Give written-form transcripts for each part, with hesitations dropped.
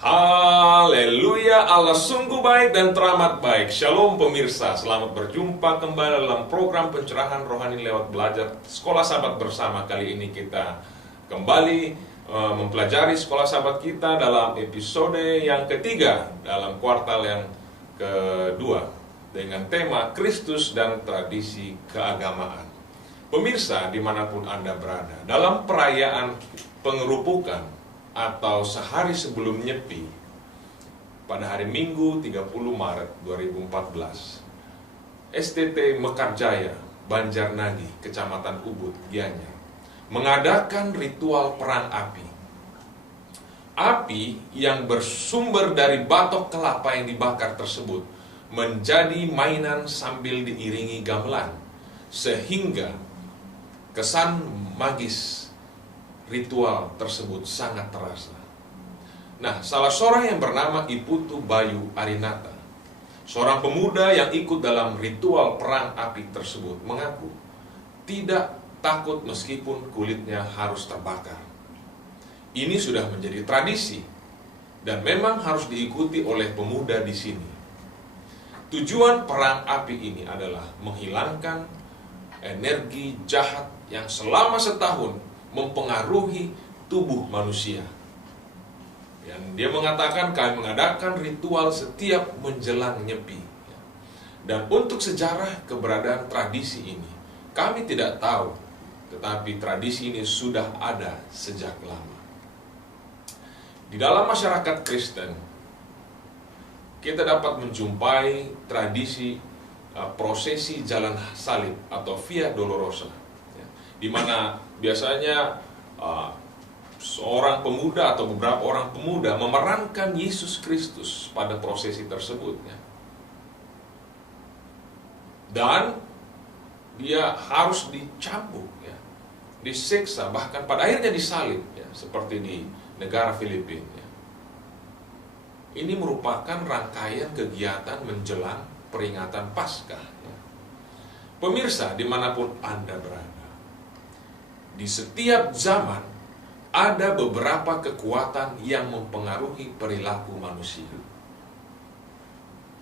Haleluya, Allah sungguh baik dan teramat baik. Shalom pemirsa, selamat berjumpa kembali dalam program pencerahan rohani lewat belajar Sekolah Sahabat Bersama. Kali ini kita kembali mempelajari Sekolah Sahabat kita dalam episode yang ketiga, dalam kuartal yang kedua, dengan tema Kristus dan Tradisi Keagamaan. Pemirsa dimanapun Anda berada, dalam perayaan pengerupukan atau sehari sebelum Nyepi pada hari Minggu 30 Maret 2014, STT Mekarjaya, Banjarnagi, Kecamatan Ubud, Gianyar, mengadakan ritual perang api. Api yang bersumber dari batok kelapa yang dibakar tersebut menjadi mainan sambil diiringi gamelan, sehingga kesan magis ritual tersebut sangat terasa. Nah, salah seorang yang bernama Iputu Bayu Arinata, seorang pemuda yang ikut dalam ritual perang api tersebut, mengaku tidak takut meskipun kulitnya harus terbakar. Ini sudah menjadi tradisi dan memang harus diikuti oleh pemuda di sini. Tujuan perang api ini adalah menghilangkan energi jahat yang selama setahun mempengaruhi tubuh manusia. Dan dia mengatakan kami mengadakan ritual setiap menjelang Nyepi. Dan untuk sejarah keberadaan tradisi ini kami tidak tahu, tetapi tradisi ini sudah ada sejak lama. Di dalam masyarakat Kristen kita dapat menjumpai tradisi prosesi jalan salib atau Via Dolorosa, di mana biasanya seorang pemuda atau beberapa orang pemuda memerankan Yesus Kristus pada prosesi tersebut, dan dia harus dicambuk, disiksa, bahkan pada akhirnya disalib, seperti di negara Filipina. Ini merupakan rangkaian kegiatan menjelang peringatan Paskah. Pemirsa dimanapun Anda berada, di setiap zaman ada beberapa kekuatan yang mempengaruhi perilaku manusia,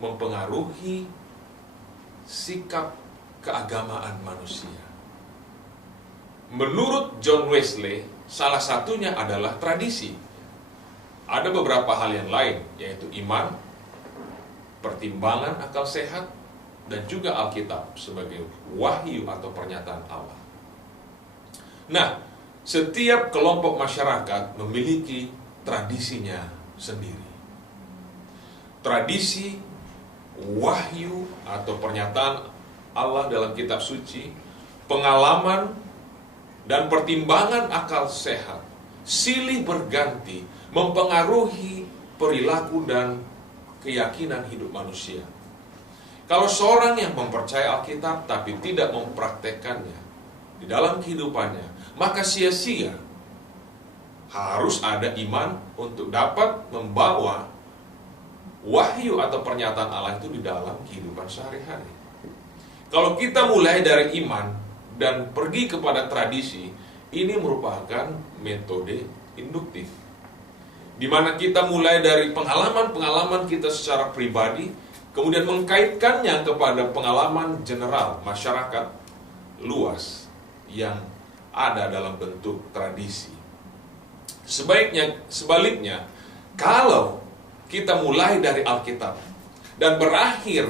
mempengaruhi sikap keagamaan manusia. Menurut John Wesley, salah satunya adalah tradisi. Ada beberapa hal yang lain, yaitu iman, pertimbangan akal sehat, dan juga Alkitab sebagai wahyu atau pernyataan Allah. Nah, setiap kelompok masyarakat memiliki tradisinya sendiri. Tradisi wahyu atau pernyataan Allah dalam kitab suci, pengalaman dan pertimbangan akal sehat silih berganti mempengaruhi perilaku dan keyakinan hidup manusia. Kalau seorang yang mempercayai Alkitab tapi tidak mempraktekkannya di dalam kehidupannya, maka sia-sia. Harus ada iman untuk dapat membawa wahyu atau pernyataan Allah itu di dalam kehidupan sehari-hari. Kalau kita mulai dari iman dan pergi kepada tradisi, ini merupakan metode induktif, di mana kita mulai dari pengalaman-pengalaman kita secara pribadi, kemudian mengkaitkannya kepada pengalaman general masyarakat luas yang ada dalam bentuk tradisi. Sebaliknya, kalau kita mulai dari Alkitab dan berakhir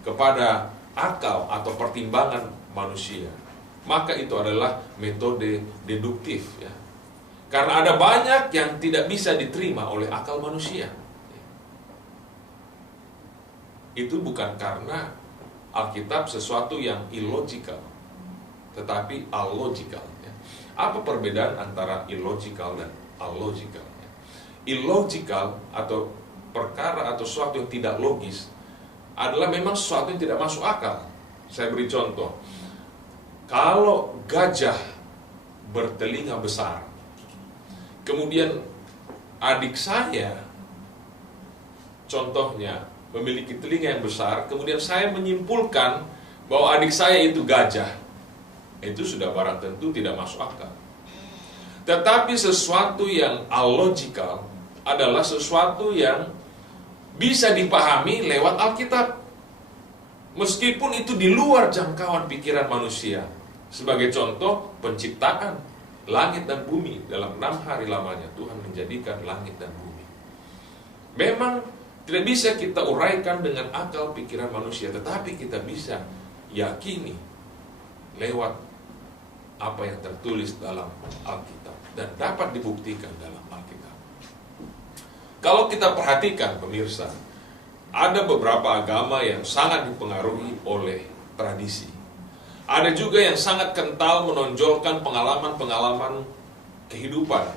kepada akal atau pertimbangan manusia, maka itu adalah metode deduktif, Karena ada banyak yang tidak bisa diterima oleh akal manusia. Itu bukan karena Alkitab sesuatu yang illogical, tetapi allogical. Apa perbedaan antara illogical dan allogical? Illogical atau perkara atau sesuatu yang tidak logis adalah memang sesuatu yang tidak masuk akal. Saya beri contoh. Kalau gajah bertelinga besar, kemudian adik saya contohnya memiliki telinga yang besar, kemudian saya menyimpulkan bahwa adik saya itu gajah, itu sudah barang tentu tidak masuk akal. Tetapi sesuatu yang allogical adalah sesuatu yang bisa dipahami lewat Alkitab, meskipun itu di luar jangkauan pikiran manusia. Sebagai contoh, penciptaan langit dan bumi. Dalam 6 hari lamanya Tuhan menjadikan langit dan bumi. Memang tidak bisa kita uraikan dengan akal pikiran manusia, tetapi kita bisa yakini lewat apa yang tertulis dalam Alkitab dan dapat dibuktikan dalam Alkitab. Kalau kita perhatikan, pemirsa, ada beberapa agama yang sangat dipengaruhi oleh tradisi. Ada juga yang sangat kental menonjolkan pengalaman-pengalaman kehidupan.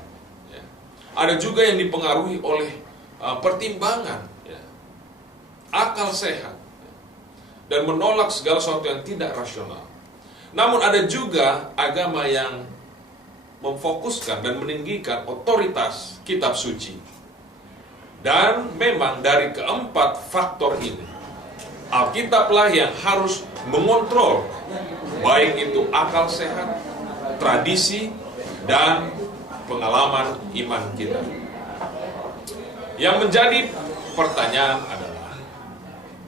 Ya. Ada juga yang dipengaruhi oleh pertimbangan, ya, akal sehat, ya, dan menolak segala sesuatu yang tidak rasional. Namun ada juga agama yang memfokuskan dan meninggikan otoritas kitab suci. Dan memang dari keempat faktor ini, Alkitablah yang harus mengontrol, baik itu akal sehat, tradisi, dan pengalaman iman kita. Yang menjadi pertanyaan adalah,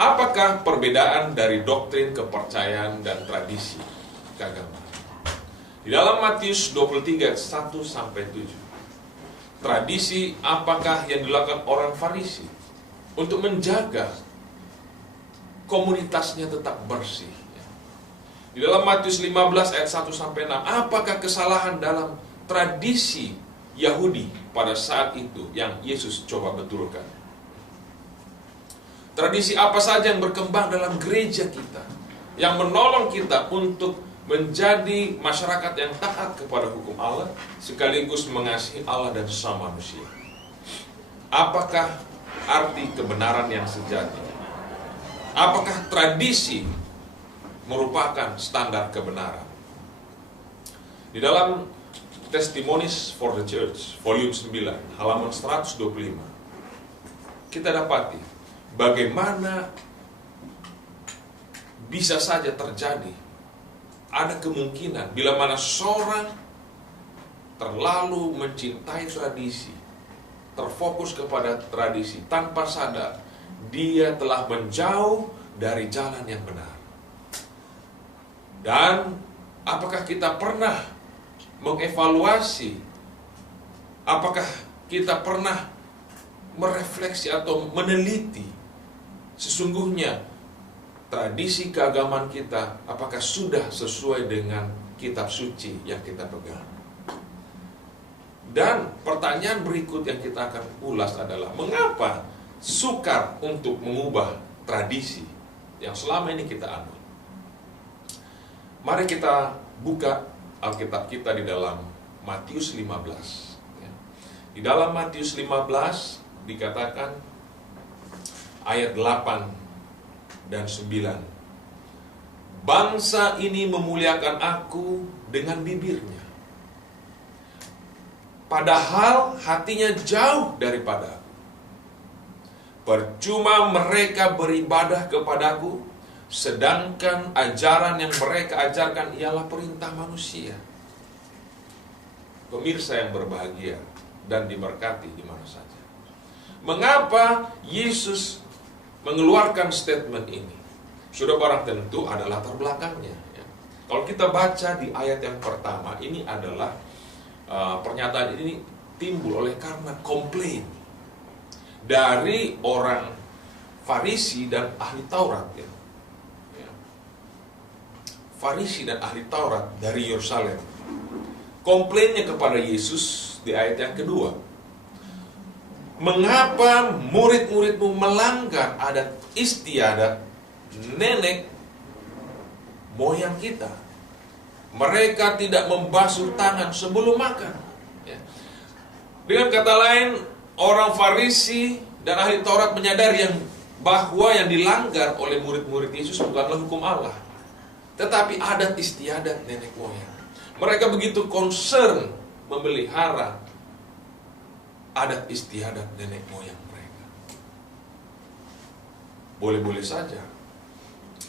apakah perbedaan dari doktrin kepercayaan dan tradisi keagamaan? Di dalam Matius 23, 1-7, tradisi apakah yang dilakukan orang Farisi untuk menjaga komunitasnya tetap bersih? Di dalam Matius 15 ayat 1-6, apakah kesalahan dalam tradisi Yahudi pada saat itu yang Yesus coba betulkan? Tradisi apa saja yang berkembang dalam gereja kita, yang menolong kita untuk menjadi masyarakat yang taat kepada hukum Allah, sekaligus mengasihi Allah dan sesama manusia? Apakah arti kebenaran yang sejati? Apakah tradisi merupakan standar kebenaran? Di dalam Testimonies for the Church, volume 9, halaman 125, kita dapati bagaimana bisa saja terjadi, ada kemungkinan bila mana seorang terlalu mencintai tradisi, terfokus kepada tradisi, tanpa sadar dia telah menjauh dari jalan yang benar. Dan apakah kita pernah mengevaluasi, apakah kita pernah merefleksi atau meneliti sesungguhnya tradisi keagamaan kita, apakah sudah sesuai dengan kitab suci yang kita pegang? Dan pertanyaan berikut yang kita akan ulas adalah, mengapa sukar untuk mengubah tradisi yang selama ini kita anut? Mari kita buka Alkitab kita di dalam Matius 15. Di dalam Matius 15 dikatakan ayat 8 dan 9. Bangsa ini memuliakan aku dengan bibirnya, padahal hatinya jauh daripada. Percuma mereka beribadah kepadaku, sedangkan ajaran yang mereka ajarkan ialah perintah manusia. Pemirsa yang berbahagia dan diberkati di mana saja, mengapa Yesus mengeluarkan statement ini? Sudah barang tentu ada latar belakangnya, ya. Kalau kita baca di ayat yang pertama, ini adalah pernyataan ini timbul oleh karena komplain dari orang Farisi dan ahli Taurat, ya. Farisi dan ahli Taurat dari Yerusalem. Komplainnya kepada Yesus di ayat yang kedua. Mengapa murid-muridmu melanggar adat istiadat nenek moyang kita? Mereka tidak membasuh tangan sebelum makan. Ya. Dengan kata lain, orang Farisi dan ahli Taurat menyadari bahwa yang dilanggar oleh murid-murid Yesus bukanlah hukum Allah, tetapi adat istiadat nenek moyang. Mereka begitu concern memelihara adat istiadat nenek moyang mereka. Boleh-boleh saja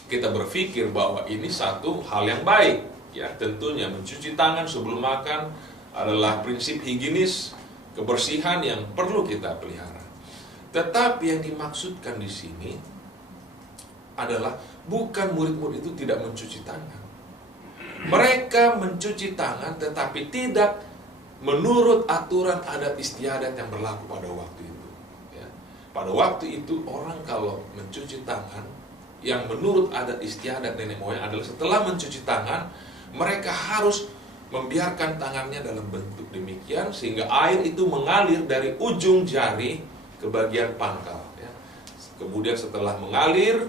kita berpikir bahwa ini satu hal yang baik, ya. Tentunya mencuci tangan sebelum makan adalah prinsip higienis kebersihan yang perlu kita pelihara. Tetapi yang dimaksudkan di sini adalah bukan murid-murid itu tidak mencuci tangan. Mereka mencuci tangan tetapi tidak menurut aturan adat istiadat yang berlaku pada waktu itu. Ya. Pada waktu itu orang kalau mencuci tangan, yang menurut adat istiadat nenek moyang adalah setelah mencuci tangan, mereka harus membiarkan tangannya dalam bentuk demikian sehingga air itu mengalir dari ujung jari ke bagian pangkal. Ya. Kemudian setelah mengalir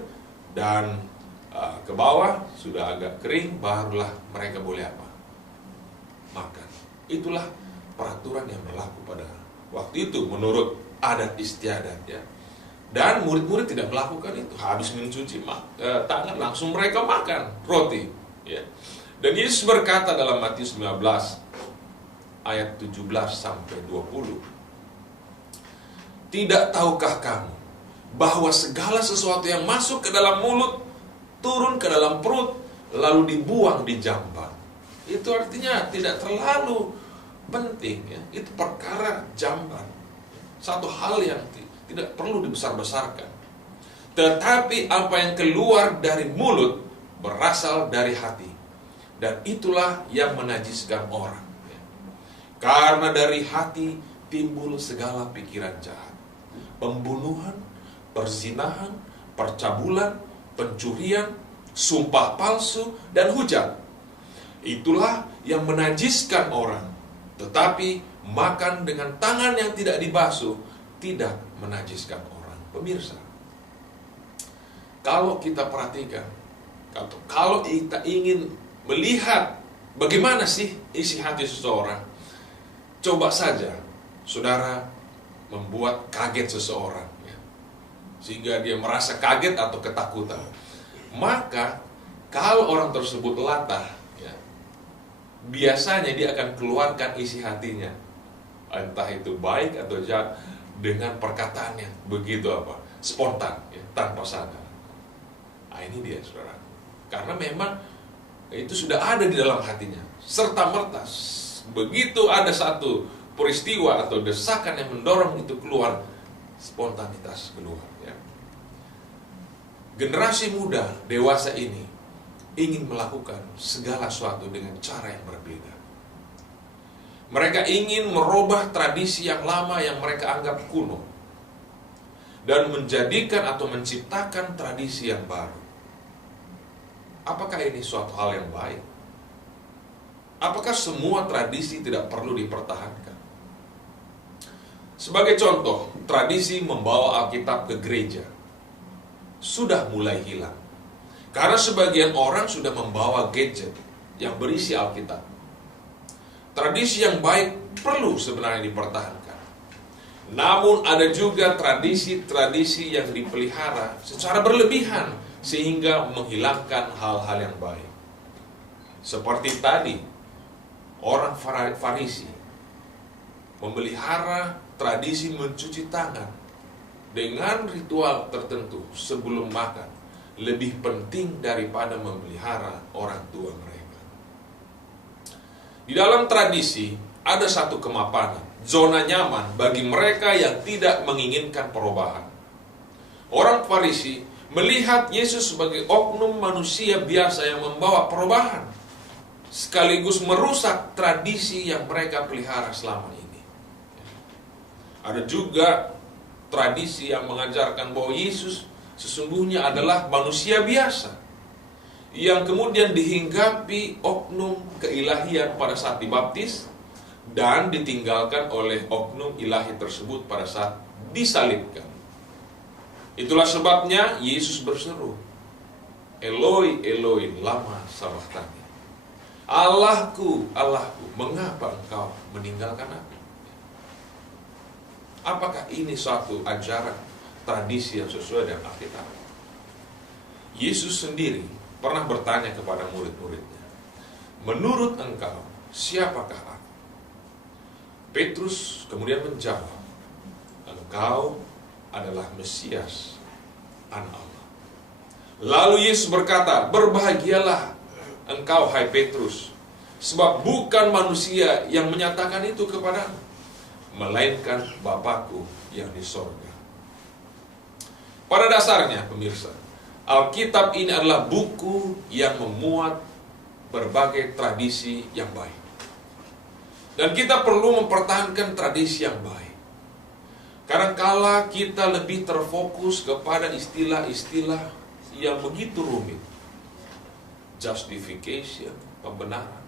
dan ke bawah sudah agak kering, barulah mereka boleh apa? Makan. Itulah peraturan yang berlaku pada waktu itu menurut adat istiadat, ya. Dan murid-murid tidak melakukan itu. Habis mencuci tangan langsung mereka makan roti, ya. Dan Yesus berkata dalam Matius 15 ayat 17 sampai 20, tidak tahukah kamu bahwa segala sesuatu yang masuk ke dalam mulut turun ke dalam perut lalu dibuang di jamban? Itu artinya tidak terlalu penting, ya. Itu perkara jamban, satu hal yang tidak perlu dibesar-besarkan. Tetapi apa yang keluar dari mulut berasal dari hati, dan itulah yang menajiskan orang, ya. Karena dari hati timbul segala pikiran jahat, pembunuhan, perzinahan, percabulan, pencurian, sumpah palsu, dan hujat. Itulah yang menajiskan orang. Tetapi makan dengan tangan yang tidak dibasuh tidak menajiskan orang. Pemirsa, kalau kita perhatikan, kalau kita ingin melihat bagaimana sih isi hati seseorang, coba saja saudara membuat kaget seseorang, ya, sehingga dia merasa kaget atau ketakutan. Maka kalau orang tersebut latah, ya, biasanya dia akan keluarkan isi hatinya, entah itu baik atau jahat, dengan perkataan yang begitu apa, spontan, ya, tanpa sadar. Nah, ini dia saudara, karena memang itu sudah ada di dalam hatinya, serta merta begitu ada satu peristiwa atau desakan yang mendorong itu keluar, spontanitas keluar, ya. Generasi muda dewasa ini ingin melakukan segala sesuatu dengan cara yang berbeda. Mereka ingin merubah tradisi yang lama yang mereka anggap kuno dan menjadikan atau menciptakan tradisi yang baru. Apakah ini suatu hal yang baik? Apakah semua tradisi tidak perlu dipertahankan? Sebagai contoh, tradisi membawa Alkitab ke gereja sudah mulai hilang karena sebagian orang sudah membawa gadget yang berisi Alkitab. Tradisi yang baik perlu sebenarnya dipertahankan. Namun ada juga tradisi-tradisi yang dipelihara secara berlebihan sehingga menghilangkan hal-hal yang baik. Seperti tadi, orang Farisi memelihara tradisi mencuci tangan dengan ritual tertentu sebelum makan lebih penting daripada memelihara orang tua mereka. Di dalam tradisi ada satu kemapanan, zona nyaman bagi mereka yang tidak menginginkan perubahan. Orang Farisi melihat Yesus sebagai oknum manusia biasa yang membawa perubahan, sekaligus merusak tradisi yang mereka pelihara selama ini. Ada juga tradisi yang mengajarkan bahwa Yesus sesungguhnya adalah manusia biasa yang kemudian dihinggapi oknum keilahian pada saat dibaptis dan ditinggalkan oleh oknum ilahi tersebut pada saat disalibkan. Itulah sebabnya Yesus berseru, Eloi, Eloi, lama sabachthani. Allahku, Allahku, mengapa engkau meninggalkan aku? Apakah ini suatu ajaran tradisi yang sesuai dengan Alkitab? Yesus sendiri pernah bertanya kepada murid-muridnya, menurut engkau, siapakah aku? Petrus kemudian menjawab, engkau adalah Mesias, Anak Allah. Lalu Yesus berkata, berbahagialah engkau, hai Petrus, sebab bukan manusia yang menyatakan itu kepadamu, melainkan Bapakku yang di sorga. Pada dasarnya, pemirsa, Alkitab ini adalah buku yang memuat berbagai tradisi yang baik. Dan kita perlu mempertahankan tradisi yang baik. Kadangkala kita lebih terfokus kepada istilah-istilah yang begitu rumit. Justification, pembenaran.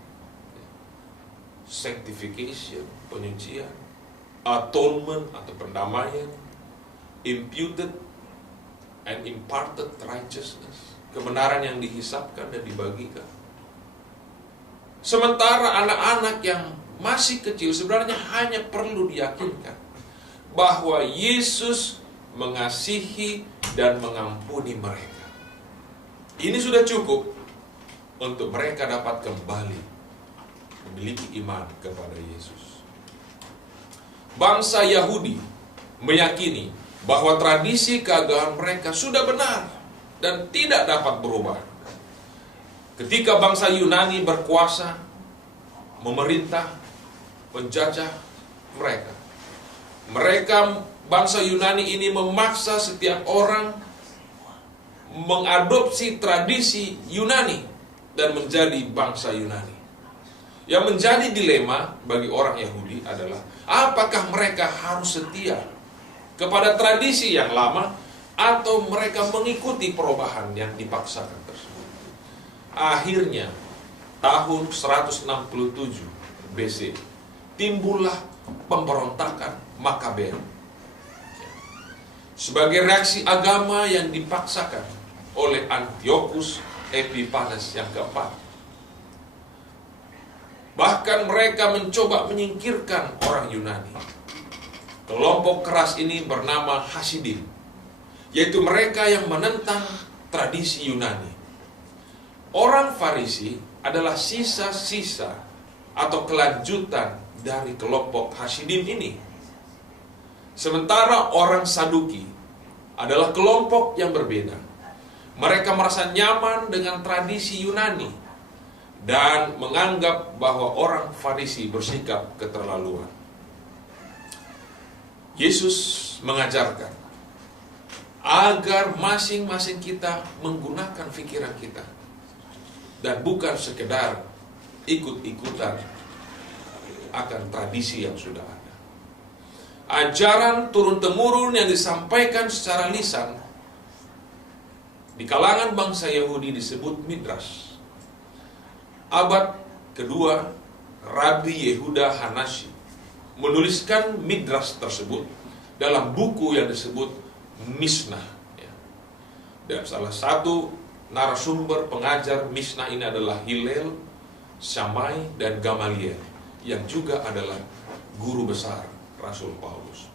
Sanctification, penyucian. Atonement atau pendamaian. Imputed and imparted righteousness. Kebenaran yang dihisapkan dan dibagikan. Sementara anak-anak yang masih kecil sebenarnya hanya perlu diyakinkan bahwa Yesus mengasihi dan mengampuni mereka. Ini sudah cukup untuk mereka dapat kembali memiliki iman kepada Yesus. Bangsa Yahudi meyakini bahwa tradisi keagamaan mereka sudah benar dan tidak dapat berubah. Ketika bangsa Yunani berkuasa, memerintah, penjajah mereka bangsa Yunani ini memaksa setiap orang mengadopsi tradisi Yunani dan menjadi bangsa Yunani. Yang menjadi dilema bagi orang Yahudi adalah apakah mereka harus setia kepada tradisi yang lama atau mereka mengikuti perubahan yang dipaksakan tersebut. Akhirnya tahun 167 BC timbullah pemberontakan Makabean sebagai reaksi agama yang dipaksakan oleh Antiochus Epiphanes yang keempat. Bahkan mereka mencoba menyingkirkan orang Yunani. Kelompok keras ini bernama Hasidim, yaitu mereka yang menentang tradisi Yunani. Orang Farisi adalah sisa-sisa atau kelanjutan dari kelompok Hasidim ini. Sementara orang Saduki adalah kelompok yang berbeda. Mereka merasa nyaman dengan tradisi Yunani dan menganggap bahwa orang Farisi bersikap keterlaluan. Yesus mengajarkan agar masing-masing kita menggunakan pikiran kita dan bukan sekedar ikut-ikutan akan tradisi yang sudah ada. Ajaran turun-temurun yang disampaikan secara lisan di kalangan bangsa Yahudi disebut Midrash. Abad kedua, Rabbi Yehuda Hanashi menuliskan Midrash tersebut dalam buku yang disebut Mishnah. Dan salah satu narasumber pengajar Mishnah ini adalah Hillel, Shammai, dan Gamaliel, yang juga adalah guru besar Rasul Paulus.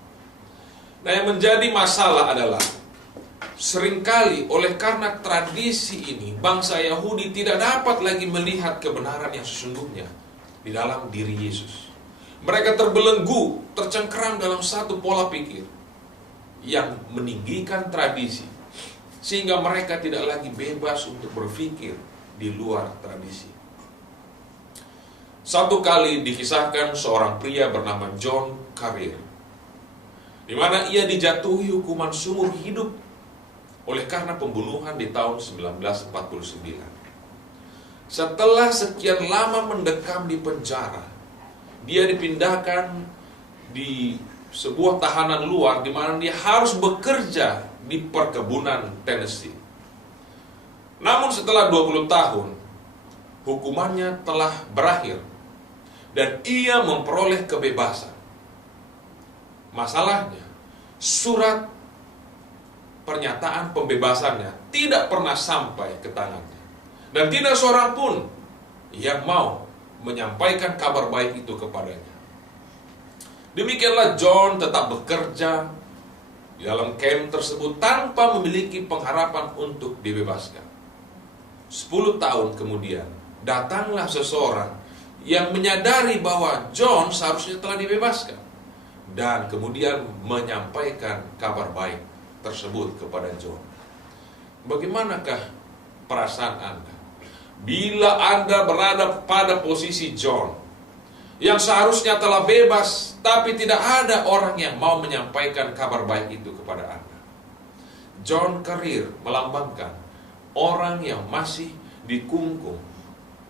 Nah, yang menjadi masalah adalah seringkali oleh karena tradisi ini, bangsa Yahudi tidak dapat lagi melihat kebenaran yang sesungguhnya di dalam diri Yesus. Mereka terbelenggu, tercengkeram dalam satu pola pikir yang meninggikan tradisi, sehingga mereka tidak lagi bebas untuk berpikir di luar tradisi. Satu kali dikisahkan seorang pria bernama John Carrier, di mana ia dijatuhi hukuman seumur hidup oleh karena pembunuhan di tahun 1949. Setelah sekian lama mendekam di penjara, dia dipindahkan di sebuah tahanan luar di mana dia harus bekerja di perkebunan Tennessee. Namun setelah 20 tahun, hukumannya telah berakhir dan ia memperoleh kebebasan. Masalahnya, surat pernyataan pembebasannya tidak pernah sampai ke tangannya. Dan tidak seorang pun yang mau menyampaikan kabar baik itu kepadanya. Demikianlah John tetap bekerja di dalam camp tersebut tanpa memiliki pengharapan untuk dibebaskan. 10 tahun kemudian, datanglah seseorang yang menyadari bahwa John seharusnya telah dibebaskan dan kemudian menyampaikan kabar baik tersebut kepada John. Bagaimanakah perasaan Anda bila Anda berada pada posisi John? yang seharusnya telah bebas, tapi tidak ada orang yang mau menyampaikan kabar baik itu kepada Anda. John Career melambangkan orang yang masih dikungkung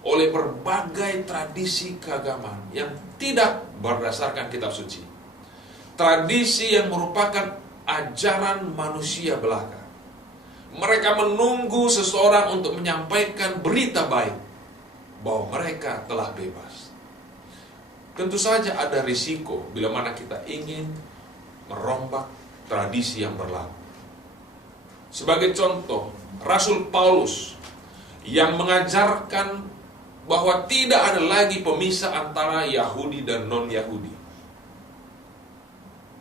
oleh berbagai tradisi keagamaan yang tidak berdasarkan kitab suci. Tradisi yang merupakan ajaran manusia belaka. Mereka menunggu seseorang untuk menyampaikan berita baik bahwa mereka telah bebas. Tentu saja ada risiko bila mana kita ingin merombak tradisi yang berlaku. Sebagai contoh, Rasul Paulus yang mengajarkan bahwa tidak ada lagi pemisah antara Yahudi dan non-Yahudi.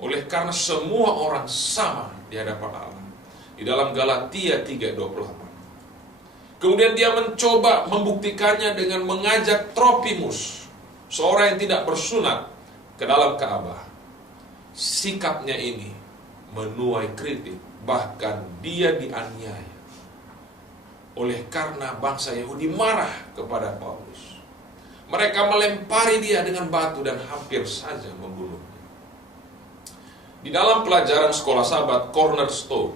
Oleh karena semua orang sama di hadapan Allah. Di dalam Galatia 3:28. Kemudian dia mencoba membuktikannya dengan mengajak Trofimus, seorang yang tidak bersunat, ke dalam Ka'bah. Sikapnya ini menuai kritik. Bahkan dia dianiaya oleh karena bangsa Yahudi marah kepada Paulus. Mereka melempari dia dengan batu dan hampir saja membunuhnya. Di dalam pelajaran sekolah sahabat Cornerstone,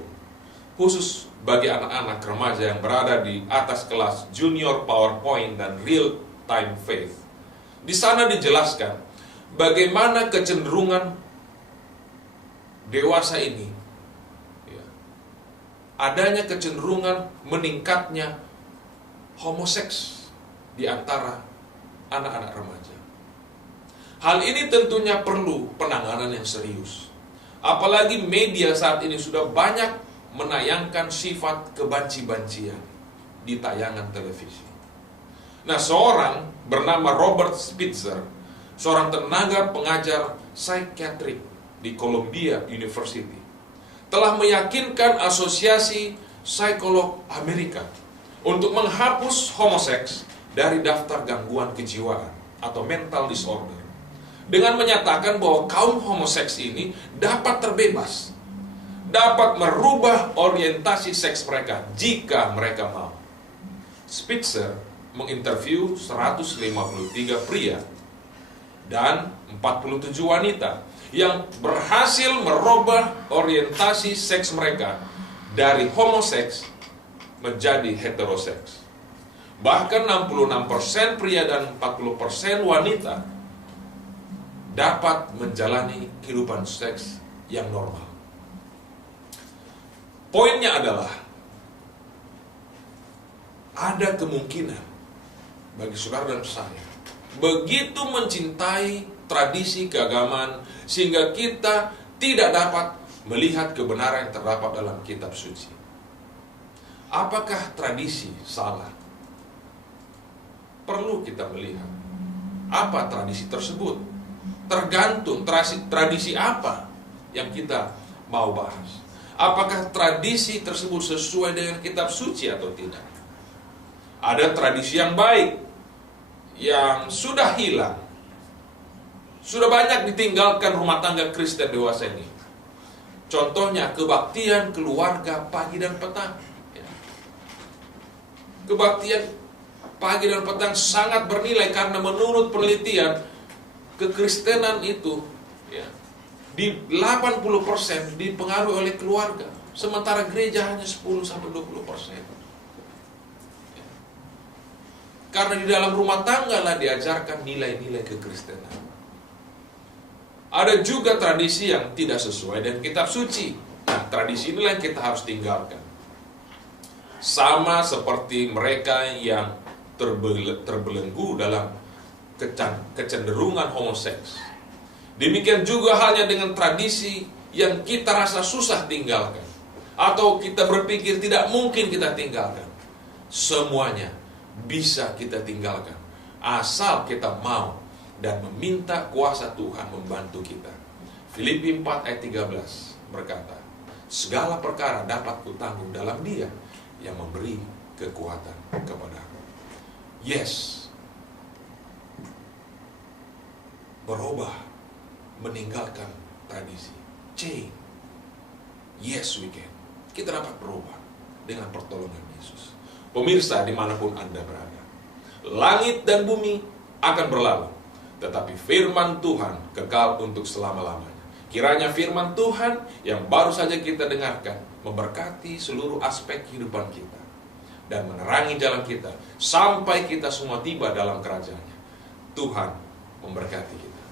khusus bagi anak-anak remaja yang berada di atas kelas Junior PowerPoint dan Real Time Faith, di sana dijelaskan bagaimana kecenderungan dewasa ini, adanya kecenderungan meningkatnya homoseks di antara anak-anak remaja. Hal ini tentunya perlu penanganan yang serius. Apalagi media saat ini sudah banyak menayangkan sifat kebanci-bancian di tayangan televisi. Nah, seorang bernama Robert Spitzer, seorang tenaga pengajar psikiatrik di Columbia University, telah meyakinkan Asosiasi Psikolog Amerika untuk menghapus homoseks dari daftar gangguan kejiwaan atau mental disorder, dengan menyatakan bahwa kaum homoseks ini dapat terbebas, dapat merubah orientasi seks mereka jika mereka mau. Spitzer menginterview 153 pria dan 47 wanita yang berhasil merubah orientasi seks mereka dari homoseks menjadi heteroseks. Bahkan 66% pria dan 40% wanita dapat menjalani kehidupan seks yang normal. Poinnya adalah ada kemungkinan bagi saudara dan saya begitu mencintai tradisi keagamaan sehingga kita tidak dapat melihat kebenaran yang terdapat dalam kitab suci. Apakah tradisi salah? Perlu kita melihat apa tradisi tersebut. Tergantung tradisi apa yang kita mau bahas. Apakah tradisi tersebut sesuai dengan kitab suci atau tidak? Ada tradisi yang baik yang sudah hilang, sudah banyak ditinggalkan rumah tangga Kristen dewasa ini. Contohnya kebaktian keluarga pagi dan petang. Kebaktian pagi dan petang sangat bernilai karena menurut penelitian kekristenan itu di 80% dipengaruhi oleh keluarga, sementara gereja hanya 10-20%. Karena di dalam rumah tangga lah diajarkan nilai-nilai kekristenan. Ada juga tradisi yang tidak sesuai dengan kitab suci. Nah, tradisi inilah yang kita harus tinggalkan. Sama seperti mereka yang terbelenggu dalam kecenderungan homoseks. Demikian juga halnya dengan tradisi yang kita rasa susah tinggalkan, atau kita berpikir tidak mungkin kita tinggalkan. Semuanya bisa kita tinggalkan, asal kita mau dan meminta kuasa Tuhan membantu kita. Filipi 4 ayat 13 berkata, segala perkara dapat kutanggung dalam Dia yang memberi kekuatan kepadaku. Yes, berubah, meninggalkan tradisi, change. Yes, we can. Kita dapat berubah dengan pertolongan Yesus. Pemirsa dimanapun Anda berada, langit dan bumi akan berlalu, tetapi firman Tuhan kekal untuk selama-lamanya. Kiranya firman Tuhan yang baru saja kita dengarkan memberkati seluruh aspek kehidupan kita dan menerangi jalan kita sampai kita semua tiba dalam kerajaannya. Tuhan memberkati kita.